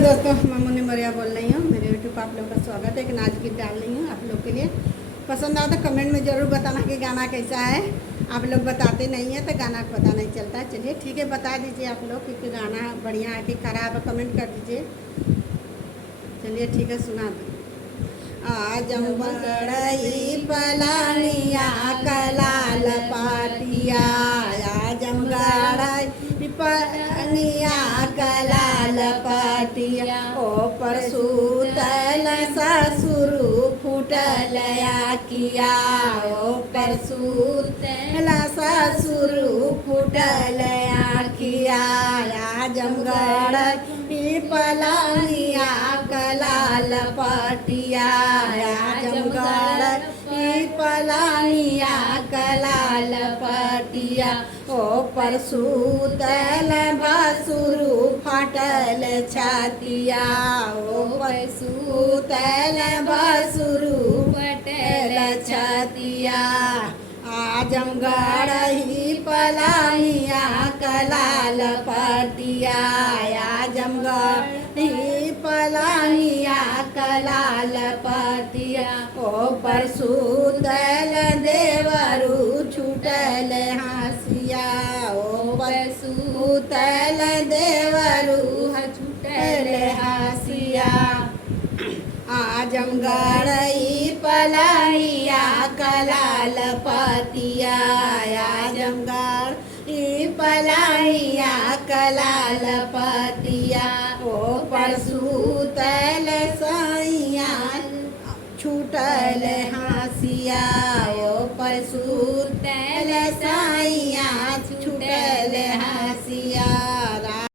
दोस्तों, मैं मुन्नी मरिया बोल रही हूँ। मेरे यूट्यूब पर आप लोग का स्वागत है। एक नाच गीत डाल रही हूँ आप लोग के लिए। पसंद आओ तो कमेंट में ज़रूर बताना कि गाना कैसा है। आप लोग बताते नहीं हैं तो गाना का पता नहीं चलता। चलिए ठीक है, बता दीजिए आप लोग कि गाना बढ़िया है कि खराब है, कमेंट कर दीजिए। चलिए ठीक है, सुना दो। आजम बड़ई पलानिया कलाल पाटिया, आजम गड़ई पलानिया कलाल पाटिया। ओ परसूतल ससुर फुटल किया, ओ परसूतल ससुर फुटल किया। आजम गड़ई पलानिया कलाल पाटिया, आजमगढ़ की पलानिया कलाल पाटिया। ओ परसूतल भसुरु फटल छातिया, ओ परसूतल भसुरु फटल छातिया। आजमगढ़ ही पलानिया कलाल पाटिया, आजमगढ़ ही पलानिया कलाल पाटिया। ओ परसूतल देवरु छूटल हासिया, ओ परसूतल देवरु छूटल हासिया। आजमगढ़ ही पलानिया कलाल पाटिया, आजमगढ़ ही पलानिया कलाल पाटिया। ओ परसूतल सैया छूटल हासिया, ओ परसूतल